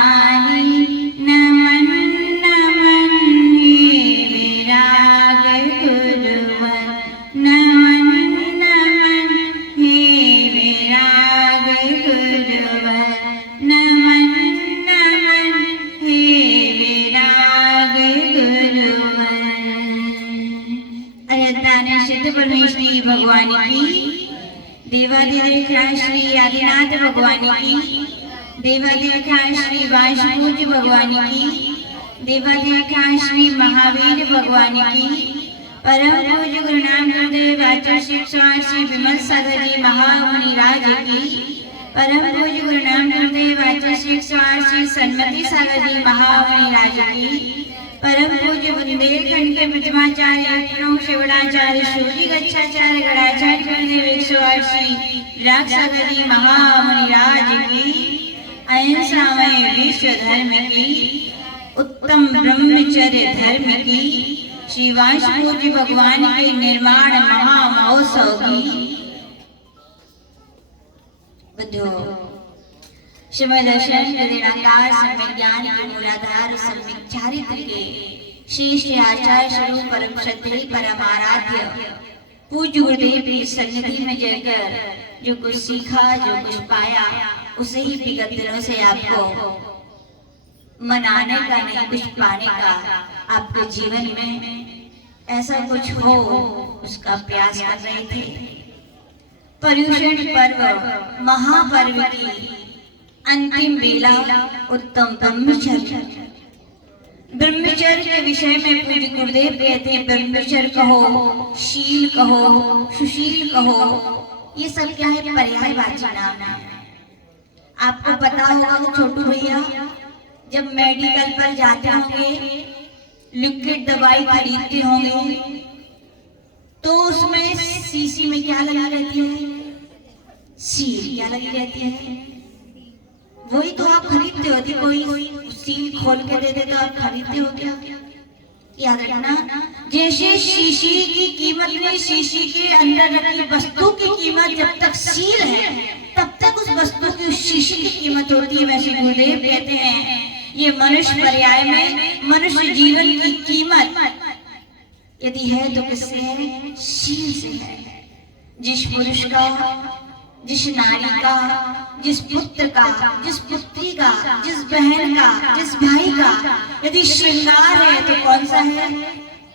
माही नमन नमन हे विराग गुरुवर नमन नमन हे विराग गुरुवर नमन नमन हे विराग गुरुवर। अयोध्या सिद्ध परमेश्वरी भगवान की, देवाधिदेव श्री आदिनाथ भगवान की, देवाधिदेव श्री वासुपूज्य भगवान की, देवाधिदेव श्री महावीर भगवान की, परम पूज्य गुरु नाम गुरुदेव आचार्य शिक्षा श्री विमल सागर जी महामुनि राज की, परम पूज्य गुरु नाम गुरुदेव आचार्य शिक्षा श्री सन्मति सागर जी महामुनि राज की, परम पूज्य बुंदेलखंड के प्रथमाचार्य शिवणाचार्य सूर्य गच्छाचार्य गणाचार्य गुरुदेव 108 श्री राग सागर जी महामुनि राज की, अहिंसामय विश्व धर्म की, उत्तम ब्रह्मचर्य धर्म की, श्री वासुपूज्य भगवान के निर्माण महामहोत्सव की। बुद्धो शिव दर्शन हृदयाकार सम्यक ज्ञान के मूलाधार सम्यक चारित्र के श्रेष्ठ आचार्य स्वरूप परम श्रद्धेय परम आराध्य पूज्य गुरुदेव की सन्निधि में जाकर जो कुछ सीखा जो कुछ पाया उसे ही विगत दिनों से आपको मनाने का नहीं कुछ पाने का आपके जीवन में ऐसा कुछ हो उसका प्रयास कर रहे थे। पर्युषण पर्व महापर्व की अंतिम बेला उत्तम ब्रह्मचर्य। ब्रह्मचर्य के विषय में पूज्य गुरुदेव कहते हैं ब्रह्मचर्य कहो, शील कहो, सुशील कहो, ये सब क्या है पर्यायवाची नाम है। आपको पता होगा कि छोटू भैया जब मेडिकल पर जाते होंगे लिक्विड दवाई खरीदते होंगे तो उसमें शीशी में क्या लगा रहती है, सील क्या लगी रहती है, वही तो आप खरीदते होते। कोई सील खोल के दे दे तो आप खरीदते हो क्या? याद रखना, जैसे शीशी की कीमत में शीशी के अंदर रखी वस्तु की कीमत जब तक सील है तब तक उस वस्तु की उस शीशी की कीमत होती है। वैसे गुरुदेव कहते हैं ये मनुष्य पर्याय में मनुष्य जीवन की कीमत यदि है तो किससे है? शील से है। जिस पुरुष का, जिस नारी का, जिस पुत्र का, जिस पुत्री का, जिस बहन का, जिस भाई का यदि श्रृंगार है तो कौन सा है?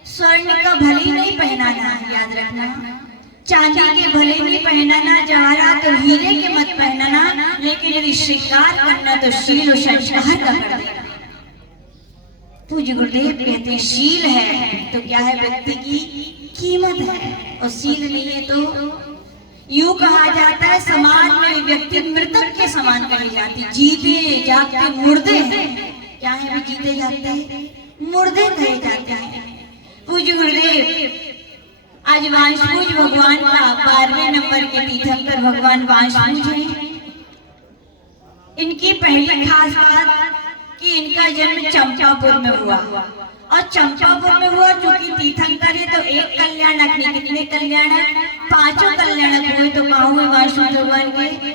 स्वर्ण का भले ही नहीं पहनाना, याद रखना, चांदी के भले नहीं पहनाना, जवाहरात और हीरे के मत पहनाना, लेकिन यदि श्रृंगार करना तो शील और संस्कार का कर देना। पूज्य गुरुदेव कहते हैं शील है तो क्या है? व्यक्ति की कीमत है, और शील नहीं है तो यूं कहा जाता है समाज में व्यक्ति मृतक के समान कही जाती। जीते जागते मुर्दे हैं, क्या है? भी जीते जागते मुर्दे कहे जाते हैं। पूज्य गुरुदेव आज वासुपूज्य भगवान का 12वें नंबर के तीर्थंकर भगवान वासुपूज्य हैं। इनकी पहली खास बात कि इनका जन्म चंपापुर में हुआ, और चंपापुर में हुआ क्योंकि तीर्थंकर है तो एक कल्याणक नहीं, कितने कल्याणक? 5 कल्याणक हुए तो कहाँ हुए? वासुदेव भगवान के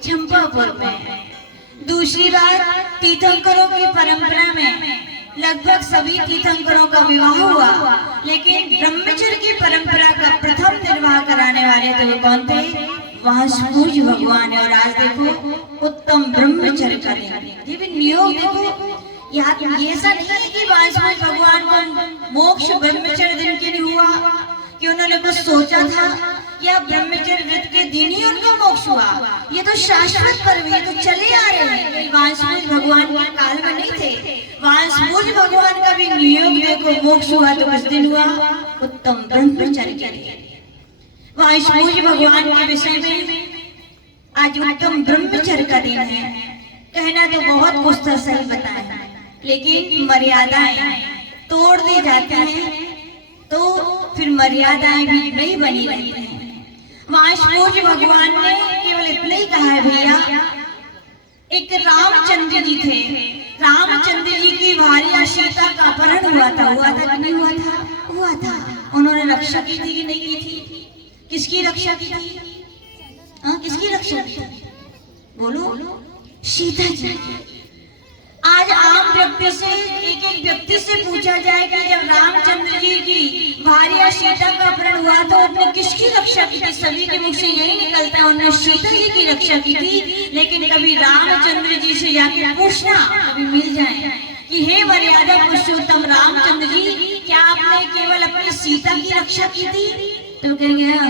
चंपापुर में। दूसरी बात, तीर्थंकरों की परंपरा में लगभग सभी तीर्थंकरों का विवाह हुआ, लेकिन ब्रह्मचर्य की परंपरा का प्रथम निर्वाह कराने वाले तो वो कौन थे? वासुपूज्य भगवान। और आज देखो उत्तम ब्रह्मचर्य करें, ये भी नियोग देखो। याद ये ऐसा नहीं है कि वासुदेव भगवान को मोक्ष ब्रह्मचर्य दिन के लिए हुआ कि उन्होंने कुछ सोचा था, या ब्रह्मचर्य व्रत के दिन ही उनका मोक्ष हुआ। ये तो शाश्वत पर्व, ये तो चले आ रहे हैं, वासुदेव भगवान के काल में नहीं थे। वासुदेव भगवान का भी नियोग देखो, मोक्ष हुआ तो किस दिन हुआ? उत्तम ब्रह्मचर्य के लिए। वासुदेव भगवान के विषय में आज उत्तम ब्रह्मचर्य का दिन है। कहना तो बहुत कुछ तो सही बताया, लेकिन मर्यादाएं तोड़ दी जाती हैं तो फिर मर्यादाएं भी नहीं बनी रहती हैं। वासुदेव भगवान ने केवल इतना ही कहा है भैया, एक रामचंद्र जी थे, रामचंद्र जी की भार्या सीता का अपहरण हुआ था कि नहीं हुआ था? हुआ था। उन्होंने रक्षा की थी कि नहीं की थी? किसकी रक्षा की थी? हाँ, किसकी रक्षा की थी? बोलो। सीता जी। एक व्यक्ति से पूछा जाए कि जब रामचंद्र जी की भार्या सीता का अपहरण हुआ तो उन्होंने किसकी रक्षा की थी? सभी के मुख से यही निकलता है उन्होंने सीता जी की रक्षा की थी। लेकिन कभी रामचंद्र जी से जाके पूछना, कभी मिल जाए कि हे मर्यादा पुरुषोत्तम रामचंद्र जी, क्या आपने केवल अपनी सीता की रक्षा की थी? तो कह गया,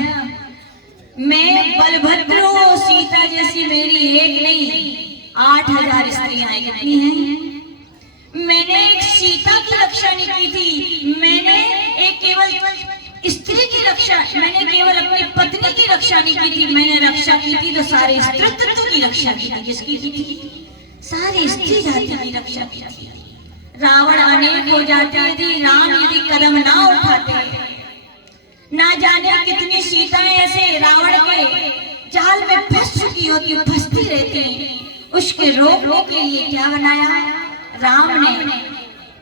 मैं बलभद्र हूँ, सीता जैसी मेरी एक नहीं 8000 स्त्रियां हैं। कितनी हैं? मैंने एक सीता की रक्षा नहीं की थी, मैंने एक केवल स्त्री की रक्षा, मैंने केवल अपनी पत्नी की रक्षा नहीं की थी, मैंने रक्षा की थी तो सारे स्त्रीत्व की रक्षा की थी। किसकी की थी? सारी स्त्री जाति की रक्षा की थी। रावण अनेक हो जाते यदि राम यदि कदम ना उठाते, ना जाने कितनी सीताएं ऐसे रावण के जाल में फंस चुकी होती, फंसती रहती। उसके रोकने के लिए क्या बनाया? राम ने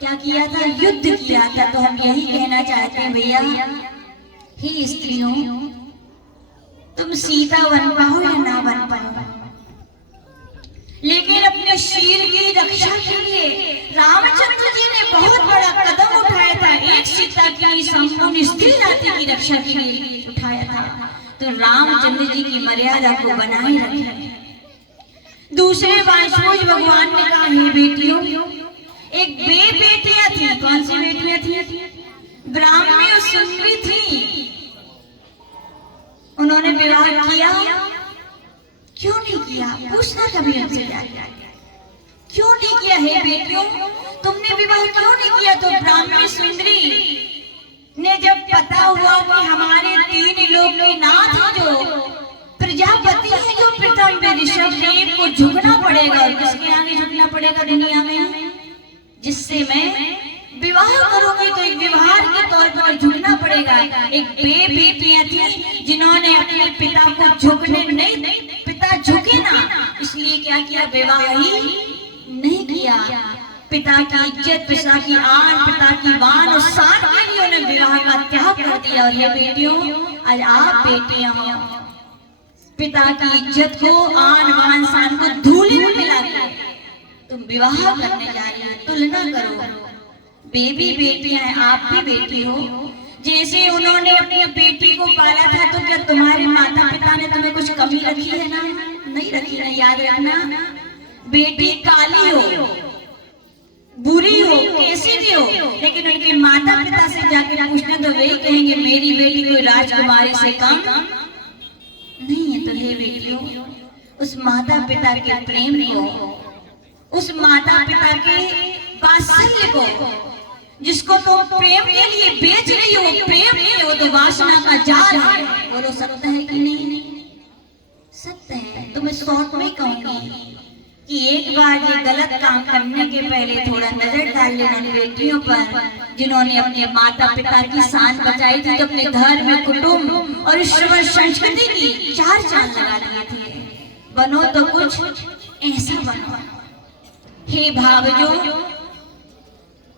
क्या किया था? युद्ध किया था। तो हम यही कहना चाहते हैं भैया, हे स्त्रियों, तुम सीता बन पाओ या ना बन पाओ, लेकिन अपने शील की रक्षा के लिए रामचंद्र जी ने बहुत बड़ा कदम उठाया था। एक सीता की संपूर्ण स्त्री जाति की रक्षा के लिए उठाया था। तो रामचंद्र जी की मर्यादा को बनाए रखें। दूसरे वासुदेव भगवान ने कहा, हे बेटियों, एक बेटियां थी। कौन सी बेटियां थी? ब्राह्मणी और सुंदरी थी। उन्होंने विवाह किया, क्यों नहीं किया? पूछना कभी उनसे जाके, क्यों नहीं किया? हे बेटियों, तुमने विवाह क्यों नहीं किया? तो ब्राह्मणी सुंदरी ने जब पता हुआ कि हमारे 3 लोग के नाथ जो प्रजापति है, जो प्रथम ऋषभ देव को झुकना पड़ेगा। और किसके आगे झुकना पड़ेगा दुनिया में? जिससे मैं विवाह करूंगी तो एक व्यवहार के तौर पर झुकना पड़ेगा। एक बेटियां थी जिन्होंने अपने पिता को झुकने नहीं, पिता झुके ना, इसलिए क्या किया? विवाह ही नहीं किया। पिता की इज्जत, पिता की आन, पिता की मान और शान के लिए उन्हें विवाह का त्याग कर दिया। और ये बेटियों, आज आप बेटियां हो, पिता की इज्जत को, आन मान शान को धूल में मिला के तुम विवाह करने जा रही हो। तुलना करो, बेबी बेटियां हैं, आप भी बेटी हो। जैसे उन्होंने अपनी बेटी को पाला था, तो क्या तुम्हारे माता पिता ने तुम्हें कुछ कमी रखी है ना? नहीं रखी है। याद रखना, बेटी काली हो, बुरी हो, कैसी भी हो, लेकिन उनके माता पिता से जाकर पूछना तो वही कहेंगे मेरी बेटी कोई राजकुमारी से कम नहीं है। तो हे बेटियों, उस माता पिता के प्रेम को, उस माता पिता के वात्सल्य को, जिसको तुम प्रेम के लिए बेच रही हो, प्रेम नहीं, वो तो वासना का जाल है। बोलो सत्य है कि नहीं? सत्य है। तो मैं शॉर्ट में कहूंगी कि एक बार ये गलत काम करने के पहले थोड़ा नजर डाल लेना बेटियों पर, जिन्होंने अपने माता पिता की शान बचाई थी, तो अपने धर्म, कुटुंब और ईश्वर संस्कृति की 4 चांद लगा दिए थे। बनो तो कुछ ऐसा बनो। हे भावजों,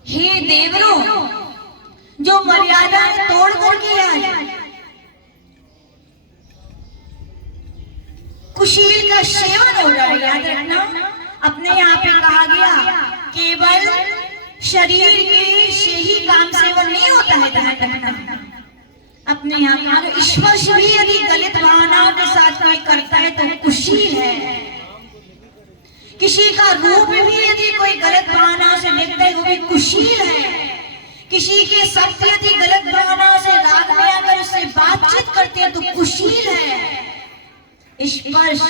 हे देवरों, जो मर्यादा तोड़ करके आए, कुशील का सेवन हो रहा है। याद रखना, अपने यहाँ पे कहा गया केवल शरीर के से ही काम सेवन नहीं होता है। ध्यान रखना, अपने यहाँ कहा स्पर्श भी यदि गलत भावनाओं के साथ कोई करता है तो कुशील है। किसी का रूप भी यदि कोई गलत भावनाओं से देखता है वो भी कुशील है। किसी के शब्द यदि गलत भावनाओं से राग में आकर उससे बातचीत करते हैं तो कुशील है। स्पर्श,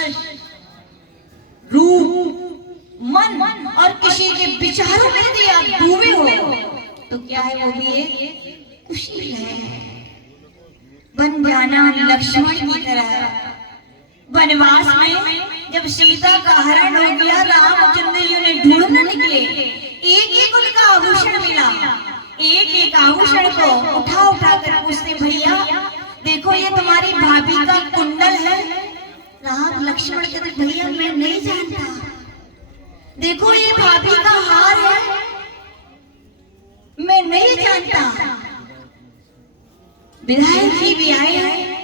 रूप, मन और किसी के विचारों में यदि आप डूबे हो तो क्या है? वो भी एक कुशील है। बन जाना लक्ष्मण की तरह। वनवास में जब सीता का हरण हो गया, रामचंद्र जी ने ढूंढने निकले, एक उनका आभूषण मिला। एक आभूषण को उठा कर पूछते, भैया देखो ये तुम्हारी भाभी का कुंडल है। राम लक्ष्मण कहते, भैया मैं नहीं जानता। देखो ये भाभी का हार है, मैं नहीं जानता। विधायक जी भी आए हैं।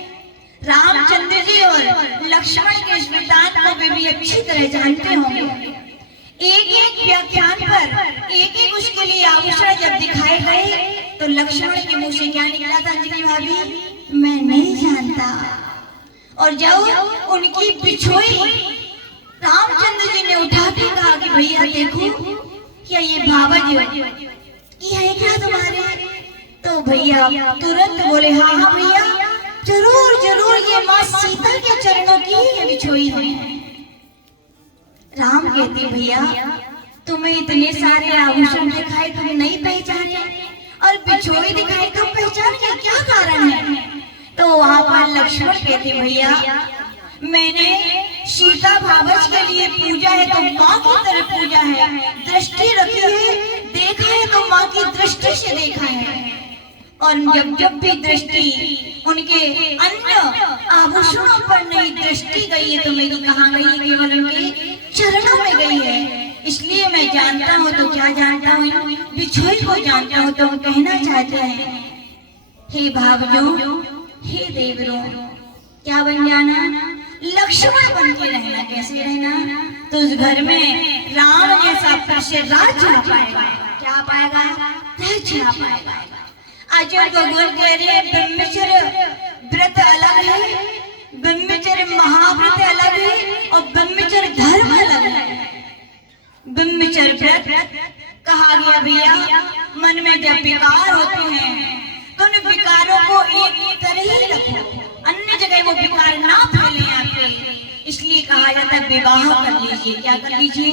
रामचंद्र जी और लक्ष्मण के इस वृत्तांत को वे भी अच्छी तरह जानते होंगे। एक व्याख्यान पर, एक उसके लिए आभूषण जब दिखाए गए तो लक्ष्मण के मुंह से क्या निकला था अंजलि भाभी, मैं नहीं जानता। और जब उनकी बिछोई रामचंद्र जी ने उठा के कहा कि भैया देखो क्या ये बाबा जी ये है क्या तुम्हारे, तो भैया तुरंत बोले हाँ हाँ भैया जरूर जरूर ये माँ सीता के चरणों की ये बिछोई है। राम कहते भैया तुम्हें इतने सारे आभूषण दिखाए तुम नहीं पहचाने और बिछोई दिखाई तुम पहचान के क्या कारण है। तो वहां पर लक्ष्मण कहते भैया मैंने सीता भावच के लिए पूजा है तो माँ की तरफ पूजा है, दृष्टि रखी है, देखा है तो माँ की दृष्टि से देखा है। और जब जब भी दृष्टि उनके अन्य आभूषणों पर नहीं दृष्टि गई है तो मेरी कहाँ गई है, केवल उनके चरणों में गई है। इसलिए मैं जानता हूँ तो क्या जानता हूँ, बिछोई को जानता हूँ तो कहना चाहते हैं हे भावजों हे देवरों क्या बन जाना, लक्ष्मण बन के रहना। कैसे रहना, तो उस घर में राम जैसा प्रसिद्ध राज्य आ पाएगा। क्या पाएगा, राज्य आ पाएगा। आज भगवान कह रहे हैं ब्रह्मचर्य व्रत अलग है, ब्रह्मचर्य महाव्रत अलग है और ब्रह्मचर्य धर्म अलग है। ब्रह्मचर्य व्रत कहा गया भैया मन में जब विकार होते हैं तो उन विकारों को एक तरह ही रखो, अन्य जगह वो विकार ना फैले आपके, इसलिए कहा जाता है विवाह कर लीजिए। क्या कर लीजिए,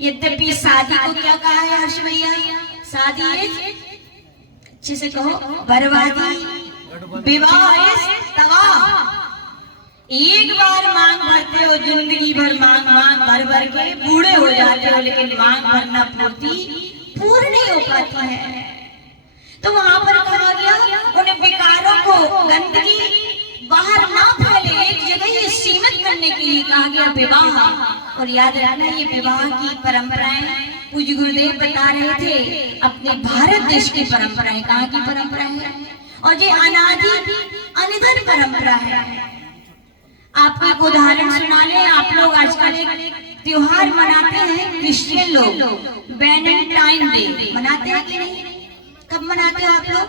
यद्यपि शादी को क्या कहा है हर्ष भैया, शादी अच्छे से कहो बर्बादी, विवाह तबाह। एक बार मांग भरते हो जिंदगी भर मांग मांग भर भर के बूढ़े हो जाते हो, लेकिन मांग भरना पूर्ण नहीं हो पाती है। तो वहां पर कहा गया उन विकारों को गंदगी बाहर ना फैले, एक जगह ही सीमित करने के लिए कहा गया विवाह। और याद रखना ये विवाह की परंपराएं पूज्य गुरुदेव बता रहे थे अपने भारत देश की परंपराएं, कहाँ की परंपरा है, और ये अनादि अनिधन परंपरा है। आपको एक उदाहरण सुना ले, आप लोग आजकल एक त्योहार मनाते हैं क्रिश्चियन लोग, वैलेंटाइन डे मनाते हैं कि नहीं, कब मनाते हो आप लोग,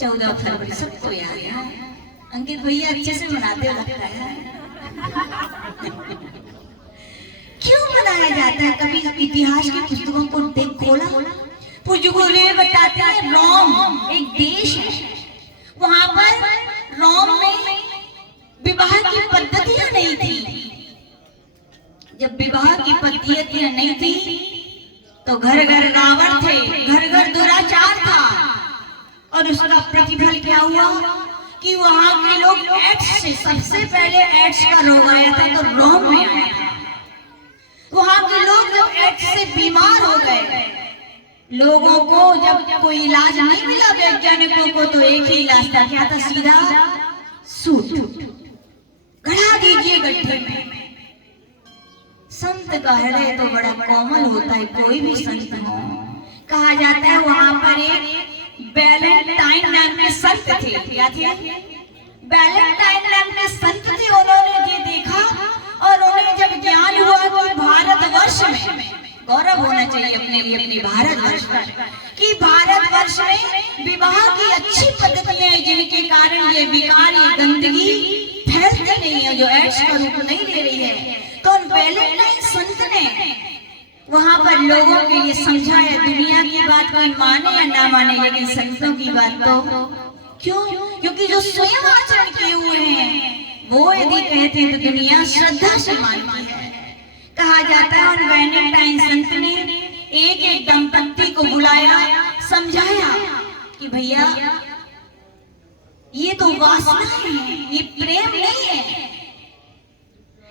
14 फरवरी, सबको याद है। अंकित भैया अच्छे से मनाते हो लगता है। क्यों मनाया जाता है, कभी इतिहास की पुस्तकों को देख खोला, पूज्य गुरुदेव बताते हैं रोम एक देश है, वहां पर रोम में विवाह की पद्धतियां नहीं थी। जब विवाह की पद्धतियां नहीं थी तो घर घर रावण थे, घर घर दुराचार था, और उसका प्रतिफल क्या हुआ कि वहां के लोग एड्स से, सबसे पहले एड्स का रोग आया था तो रोम में आया था। वहां के लोग जब एड्स से बीमार हो गए, लोगों को जब कोई इलाज नहीं मिला वैज्ञानिकों को, तो एक ही इलाज था, क्या था, सीधा सूत गड़ा दीजिए गड्ढे में। संत का हृदय तो बड़ा कोमल होता है, कोई भी संत हो। कहा जाता है वहां पर एक वैलेंटाइन नाम के संत थे, क्या थे, वैलेंटाइन नाम के संत थे। उन्होंने ये देखा और उन्हें जब ज्ञान हुआ कि भारतवर्ष में गौरव होना चाहिए अपने लिए, अपने भारतवर्ष पर, कि भारतवर्ष में विवाह की अच्छी पद्धतियां हैं जिनके कारण ये विकार, ये गंदगी फैलती नहीं है, जो एड्स का रूप नहीं ले रही है। तो वैलेंटाइन संत ने वहां पर लोगों के लिए समझाया, दुनिया की बात कोई माने या ना माने, लेकिन संतों की बात तो क्यों, क्योंकि जो स्वयं आचरण किए हुए हैं वो यदि कहते हैं तो दुनिया श्रद्धा से मानती है। कहा जाता है उन वैलेंटाइन संत ने एक एक दंपत्ति को बुलाया, समझाया कि भैया ये तो वासना है, ये प्रेम नहीं है,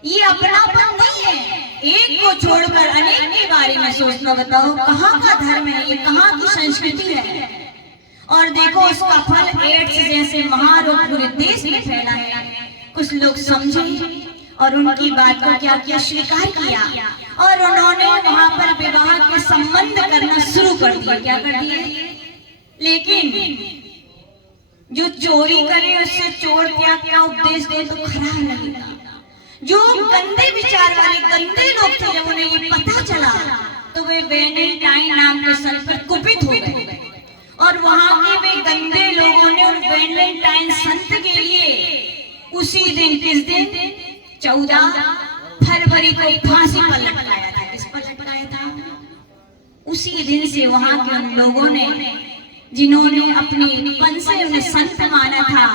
ये अपनापन नहीं है। एक को छोड़कर अनेक के बारे में सोचना, बताओ कहाँ का धर्म है, ये कहाँ की संस्कृति है। और देखो उसका फल एड्स जैसे महारोग पूरे देश में फैला है। कुछ लोग समझे और उनकी बात को क्या किया, स्वीकार किया, और उन्होंने वहां पर विवाह के संबंध करना शुरू कर दिया। क्या कर दिए, लेकिन जो चोरी करे उससे चोर त्याग का उपदेश दे तो खराब लगेगा। जो गंदे विचार वाले गंदे लोग थे, जब उन्हें ये पता चला तो वे वेलेंटाइन नाम के स्थल पर कुपित हो गए और वहां के वे गंदे लोगों ने उन वेलेंटाइन संत के लिए उसी दिन, किस दिन, 14 फरवरी को फांसी पर लटकाया था। किस पर लटकाया था? उसी दिन से वहां के उन लोगों ने, जिन्होंने अपने पन से उन्हें संत माना था,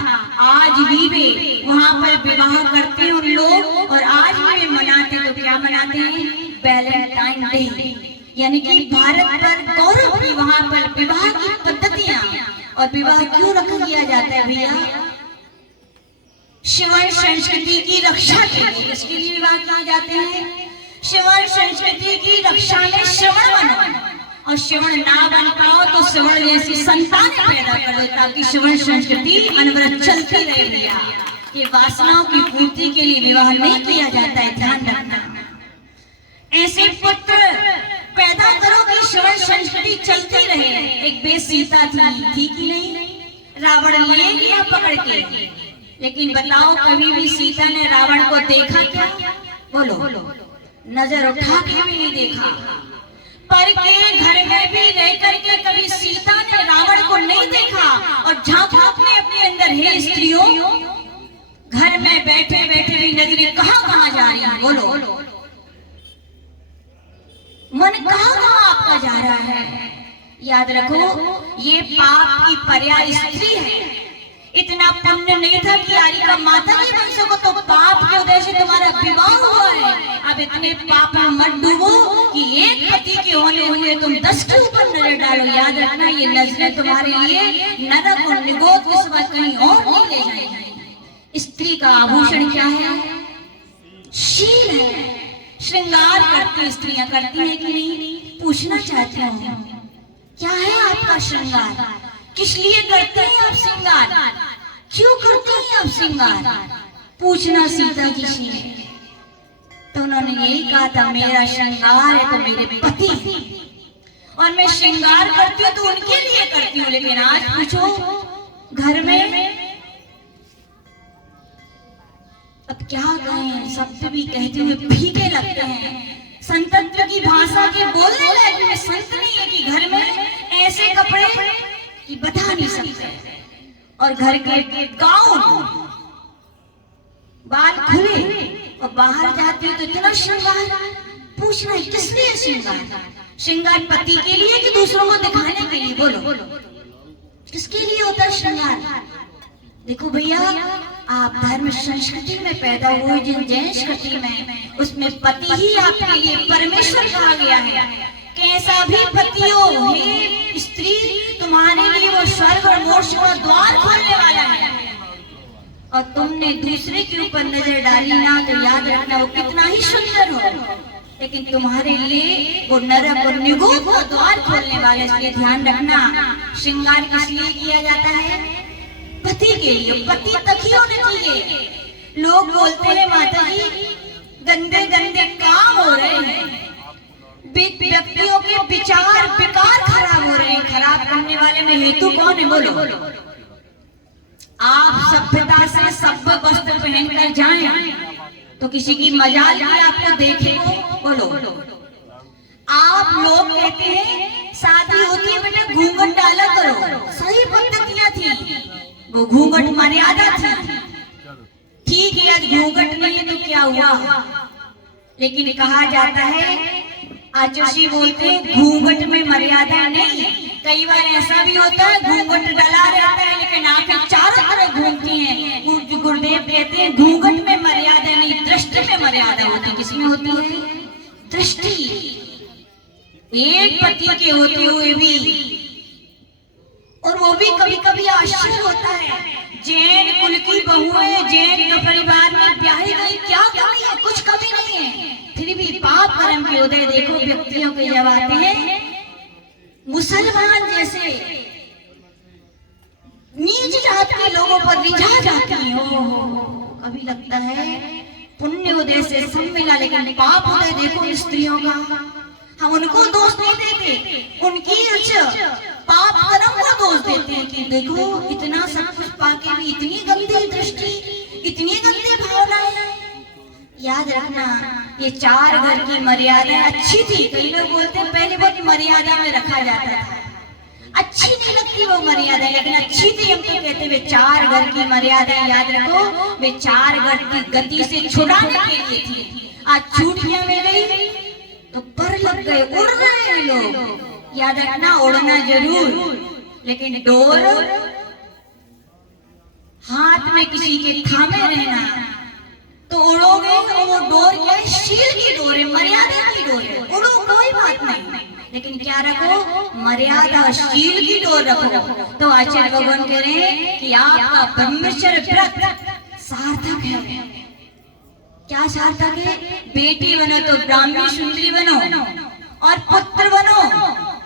आज भी वे वहां पर विवाह करते हैं उन लोग, और आज भी वे मनाते, तो क्या मनाते हैं? Valentine day. यानी कि भारत पर गौरव की वहां पर विवाह की पद्धतियां, और विवाह क्यों रखा किया जाता है भैया? श्रवण संस्कृति की रक्षा के लिए। इसके लिए विवाह किए जाते हैं। श्रवण संस्कृति की रक्षा में श्रवण बनो, और श्रवण ना बन पाओ तो श्रवण जैसी संतान पैदा कर दो, ताकि श्रवण संस्कृति अनवरत चलती रहे भैया। ये वासनाओं की पूर्ति के लिए विवाह नहीं किया जाता है, ध्यान रखना। ऐसे पुत्र पैदा करो कि श्रवण संस्कृति चलती रहे। एक बेस सीता थी कि नहीं? रावण ले गया पकड़ के, लेकिन बताओ कभी भी सीता ने रावण को देखा क्या? बोलो, नजर उठा के भी नहीं देखा। पर के घर में भी रह करके कभी सीता ने रावण को नहीं देखा, और झांका अपने अंदर, हे स्त्रियों, घर में बैठे बैठे भी नजरें कहां जा रही हैं? बोलो, मन कहां आपका जा रहा है? याद रखो, ये पाप की पर्याय स्त्री है। इतना पुण्य नहीं था कि यारिका माता जी बन सको, तो पाप के उदय से तुम्हारा विवाह हुआ है। अब इतने पाप में मत डूबो कि एक पति के होने तुम 10 के ऊपर नजर डालो। याद रखना, ये नजरें तुम्हारे लिए नरक और निगोद के सिवा कहीं और नहीं ले जाएंगी। स्त्री का आभूषण क्या है? शील है। श्रृंगार करती स्त्रियां करती है कि नहीं? पूछना चाहती हूँ, क्या है आपका श्रृंगार? किस लिए करते हैं आप श्रृंगार? क्यों करते हैं आप श्रृंगार? पूछना सीता जी से। तो उन्होंने यही कहा था, मेरा श्रृंगार है तो मेरे पति, और मैं श्रृंगार करती हूँ तो उनके लिए करती हूँ। लेकिन आज पूछो घर में, अब क्या कहें, शब्द भी कहते हुए फीके लगते हैं। संतत्व की भाषा के बोलने लायक में संत नहीं है कि घर में ऐसे कपड़े कि बता नहीं सकते, और घर के गाउन, बाल खुले, और बाहर जाते हो तो इतना श्रृंगार। पूछना है किस लिए श्रृंगार? श्रृंगार पति के लिए कि दूसरों को दिखाने के लिए? बोलो, किसके लिए होता है श्रृंगार? देखो भैया, आप धर्म संस्कृति में पैदा हुए, जिन जैन संस्कृति में, उसमें पति ही आपके लिए परमेश्वर कहा गया है। कैसा भी पति हो, हे स्त्री, तुम्हारे लिए वो स्वर्ग और मोक्ष का द्वार खोलने वाला है। और तुमने दूसरे के ऊपर नजर डाली ना, तो याद रखना वो कितना ही सुंदर हो, लेकिन तुम्हारे लिए वो नरक और निगोद का द्वार खोलने वाले। इसलिए ध्यान रखना, श्रृंगार किस लिए किया जाता है? पति के लिए। पति तक ही होने चाहिए। लोग बोलते हैं माता जी गंदे गंदे काम हो रहे हैं, व्यक्तियों के विचार विकार खराब हो रहे हैं। खराब करने वाले में हेतु कौन है? बोलो, आप सभ्यता से सभ्य वस्त्र पहनकर जाएं तो किसी की मजाल की आपको देखे हो? बोलो, आप लोग कहते हैं शादी होती है बेटा घूंघट डाला करो, सही पद्धतियां थी, वो घूंघट मर्यादा थी। ठीक है, आज घूंघट नहीं है तो क्या हुआ? लेकिन कहा जाता है, आचुषी बोलते हैं घूंघट में मर्यादा नहीं। कई बार ऐसा भी होता है घूंघट डला रहता है लेकिन आंखें चारों तरफ घूमती हैं। गुरुदेव कहते हैं घूंघट में मर्यादा नहीं, दृष्टि में मर्यादा होती है। किसमें होती है? दृष्टि। एक पति के होते हुए भी, और वो भी कभी कभी आश्चर्य होता है, जैन कुल की बहुएं जैन के परिवार में ब्याही गई, क्या कमी है? कुछ कमी नहीं है। फिर भी पाप कर्म के उदय देखो व्यक्तियों के जब आते हैं, मुसलमान जैसे नीच जात के लोगों पर रिझा जाती हो। कभी लगता है पुण्य उदय से सब मिला, लेकिन पाप उदय देखो स्त्रियों का। हम उनको दोष नहीं देते, उनकी पाप कर्म को दोष देते हैं कि देखो इतना सब कुछ पाके भी इतनी गंदी दृष्टि, इतनी गंदी भावनाएं। याद रखना, ये 4 घर की मर्यादा अच्छी थी। कई लोग बोलते हैं पहले बहुत मर्यादा में रखा जाता था, अच्छी नहीं लगती वो मर्यादा, लेकिन अच्छी थी। हम तो कहते वे 4 घर की मर्यादा याद रखो, वे 4 घर की गति से छुड़ाने के लिए थी। आज चूड़ियां में गई तो पर लग गए, उड़ रहे हैं लोग। याद रखना, उड़ना जरूर, लेकिन डोर हाथ में किसी के थामे रहना तो उड़ोगे। और वो डोर क्या है? शील की डोर है, मर्यादा की डोर है। उड़ो कोई बात नहीं, लेकिन क्या रखो? मर्यादा शील की डोर रखो। तो आचार्य भगवान कह रहे हैं कि आपका ब्रह्मचर्य व्रत सार्थक है। क्या सार्थक है? बेटी बनो तो ब्राह्मणी सुंदरी बनो, और पुत्र बनो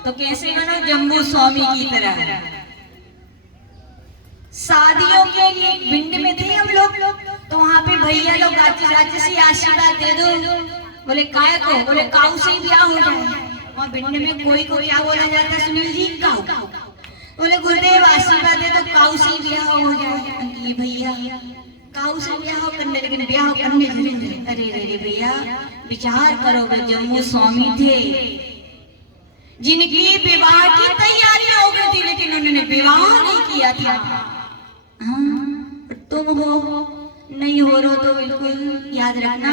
तो कैसे बनो? जम्बू स्वामी की तरह। शादियों के लिए भिंड में थे हम लोग, तो वहां पे भैया लोग राज्य से आशीर्वाद दे दो। बोले काय को? बोले काऊ से ब्याह हो जाए। और भिंड में कोई को क्या बोला जाता है सुनील जी? काऊ। बोले गुरुदेव आशीर्वाद दे तो काऊ से ब्याह हो जाए। ये भैया काऊ से ब्याह करने, लेकिन ब्याह करने नहीं। अरे रे भैया, विचार करो, वे जम्मू स्वामी थे जिनकी विवाह की तैयारियां हो गई थी, लेकिन उन्होंने विवाह नहीं किया था। तुम हो नहीं हो रहे तो बिल्कुल याद रखना,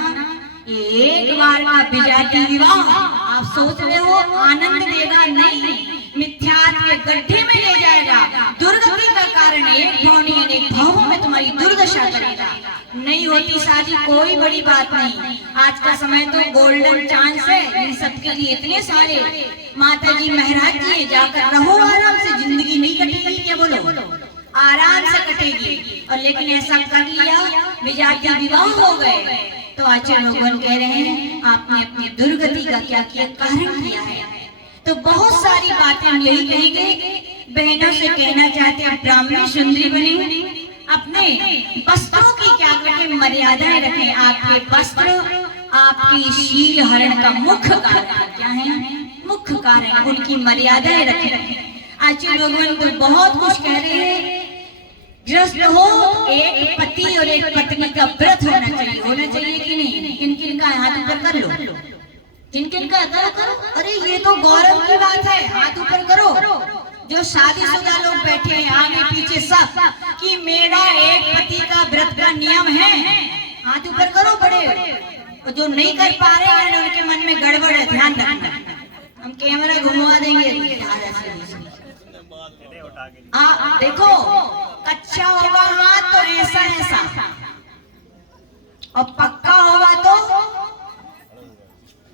एक बार का विजाति विवाह आप सोच रहे हो आनंद देगा, नहीं, मिथ्यात्व के गड्ढे में ले जाएगा। दुर्गति का कारण एक भाव नहीं, अनेक भावों में तुम्हारी दुर्दशा करेगा। नहीं होती शादी कोई बड़ी बात नहीं। आज का समय तो गोल्डन चांस है इन सबके लिए। इतने सारे माता जी महाराज जी जाकर रहो आराम से, जिंदगी नहीं कटेगी क्या? बोलो, आराम से कटेगी। और लेकिन ऐसा कर लिया, विजाति विवाह हो गए, तो आचार्य भगवान कह रहे हैं आपने अपनी दुर्गति का क्या किया? कारण किया है। तो बहुत सारी बातें हम यही कहेंगे, बहनों से कहना चाहते हैं ब्राह्मणी सुंदरी बनी, अपने वस्त्रों की क्या करें? मर्यादाएं रखें। आपके वस्त्र आपकी शील हरण का मुख्य कारण क्या है? मुख्य कारण उनकी मर्यादाएं रखें। आचार्य भगवान को बहुत कुछ कह रहे हैं। गृहस्थ हो, एक पति और एक पत्नी का व्रत होना चाहिए। होना चाहिए कि नहीं? किन किन का हाथ ऊपर कर लो, किन किन का करो। अरे ये तो गौरव की बात है, हाथ ऊपर करो। जो शादीशुदा लोग बैठे हैं आगे पीछे सब, कि मेरा एक पति का व्रत का नियम है, हाथ ऊपर करो बड़े। और जो नहीं कर पा रहे हैं उनके मन में गड़बड़ है, ध्यान रखना। हम कैमरा घुमवा देंगे। देखो, कच्चा होगा हाथ तो ऐसा ऐसा, और पक्का होगा तो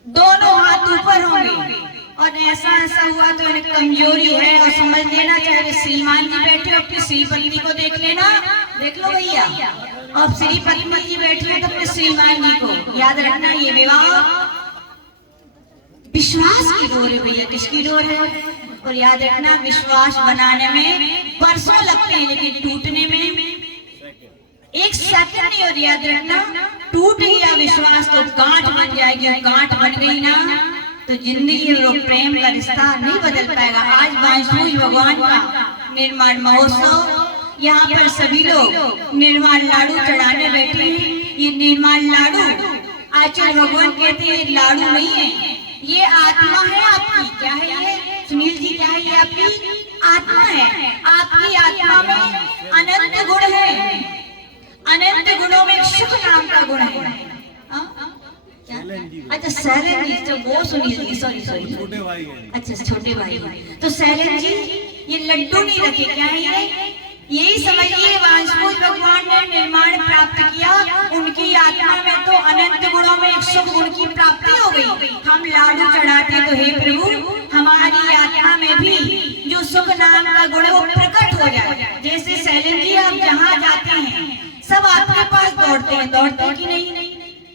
दोनों हाथ ऊपर होंगे, और ऐसा ऐसा हुआ तो इन्हें कमजोरी है। और समझ लेना, चाहे श्रीमान जी बैठे अपनी श्रीपत्नी को देख लेना, देख लो भैया, और श्री पत्नी जी बैठी है तो अपने श्रीमान जी को याद रखना। ये विवाह विश्वास की डोर है भैया। किसकी डोर है? और याद रखना, विश्वास बनाने में वर्षों लगते हैं, लेकिन टूटने में 1 सेकंड नहीं। और याद रखना, टूट गया विश्वास तो गांठ बन जाएगी। गांठ बन गई ना तो जिंदगी में प्रेम का रिश्ता नहीं बदल पाएगा। आज वासुदेव भगवान का निर्माण महोत्सव, यहाँ पर सभी लोग निर्माण लाडू चढ़ाने बैठे हैं। ये निर्माण लाडू आचार्य भगवान कहते हैं लाडू नहीं है, ये आत्मा है आपकी। क्या है ये सुनील जी? क्या है ये? आपकी आत्मा है। आपकी आत्मा में अनंत गुण है। अनंत गुणों में सुख नाम का गुण है। अच्छा सैलन जी, तो वो सुनील जी, सॉरी छोटे भाई हैं। अच्छा छोटे भाई। तो सैलन जी ये लड्डू नहीं रखे, क्या है ये? यही समझिए वासुदेव भगवान ने निर्माण प्राप्त किया, उनकी आत्मा में तो अनंत गुणों में एक सुख गुण की प्राप्ति हो गई। हम लाडू चढ़ाते तो हे प्रभु हमारी आत्मा में भी जो सुख नाम का गुण है वो प्रकट हो जाए। जैसे सैलन जी आप जहाँ जाते हैं सब आपके पास दौड़ते हैं, दौड़ते कि नहीं?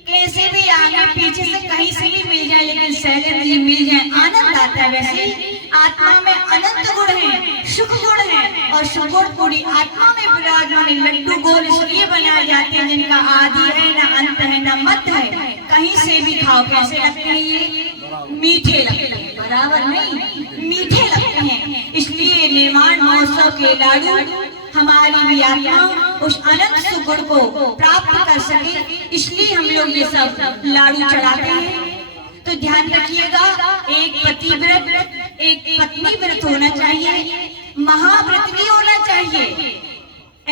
कैसे भी आगे पीछे से कहीं से भी मिल जाए, लेकिन सैलन जी मिल जाए आनंद आता है। वैसे आत्मा में अनंत गुण है, सुख गुण है, और सुख गुण पूरी आत्मा में विराजमान। लड्डू गोल इसलिए बनाए जाते हैं जिनका आदि है ना अंत है ना मध्य है। कहीं से भी खाओ, कैसे लगते हैं? ये मीठे लगते हैं, बराबर नहीं, मीठे लगते हैं। इसलिए निर्माण महोत्सव के लाडू हमारी भी आत्मा उस अनंत सुगुण को प्राप्त कर सके, इसलिए हम लोग ये सब लाड़ू चढ़ाते हैं। तो ध्यान रखिएगा, एक पति व्रत एक पत्नी व्रत होना चाहिए, महाव्रत भी होना चाहिए।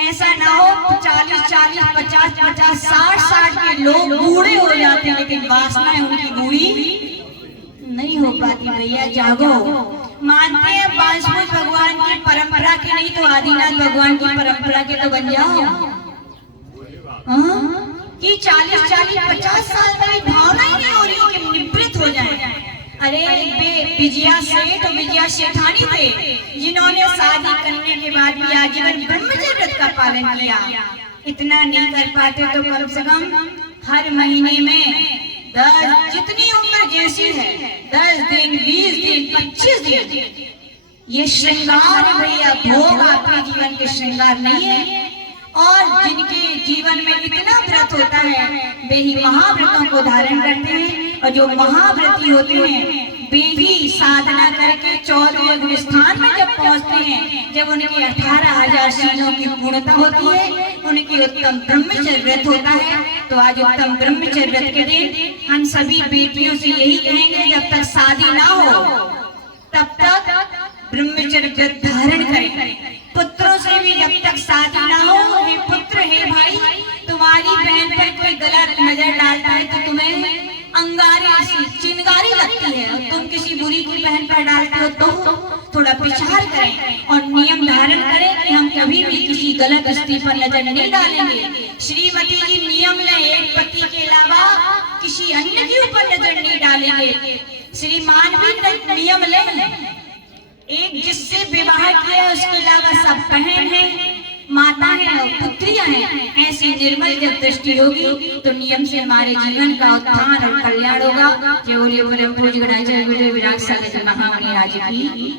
ऐसा ना हो 40-40, 50-50, 60-60 के लोग बूढ़े हो जाते हैं लेकिन वासनाएं उनकी बूढ़ी नहीं हो पाती। भैया जागो, मानते हैं बांसुरी भगवान की परंपरा के, नहीं तो आदिनाथ भगवान की परंपरा के तो बन जाओ। कि 40-40, 50 साल मेरी भावना ही नहीं हो रही कि निवृत्त हो जाए। अरे विजया सेठ और विजया सेठानी थे जिन्होंने शादी करने के बाद भी आजीवन ब्रह्मचर्य व्रत का पालन किया। इतना नहीं कर पाते तो कम से कम हर महीने में 10, जितनी उम्र जैसी है, 10 दिन, 20 दिन, 25 दिन, ये श्रृंगार भैया भोग आपके जीवन के श्रृंगार नहीं है। और जिनके जीवन में इतना व्रत होता है वे ही महाव्रतों को धारण करते हैं। और जो महाव्रती होते हैं वे भी साधना करके 14वें स्थान में जब पहुंचते हैं, जब उनकी 18,000 शीलों की पूर्णता होती है, उनकी उत्तम ब्रह्मचर्य व्रत होता है। तो आज उत्तम ब्रह्मचर्य व्रत के दिन हम सभी बेटियों से यही कहेंगे, जब तक शादी ना हो तब तक ब्रह्मचर्य व्रत धारण करें। पुत्रों से भी जब तक शादी ना हो, हे पुत्र, हे भाई, तुम्हारी बहन पर कोई गलत नजर डालता है तो तुम्हें अंगारी सी चिंगारी लगती है, और तुम किसी बुरी की बहन पर डालते हो तो थोड़ा विचार करें और नियम धारण करें कि हम कभी भी किसी गलत स्त्री पर नजर नहीं डालेंगे। श्रीमती जी नियम लें, एक पति के अलावा किसी अन्य के ऊपर नजर नहीं डालेंगे। श्रीमान भी नियम लें, एक जिससे विवाह किया उसके अलावा सब बहन है, माता है और पुत्रियां हैं। ऐसी निर्मल जब दृष्टि होगी तो नियम से हमारे जीवन का उत्थान और कल्याण होगा। जय बोलिए परम पूज्य गणाचार्य गुरुदेव विराट सागर महामुनि राज की।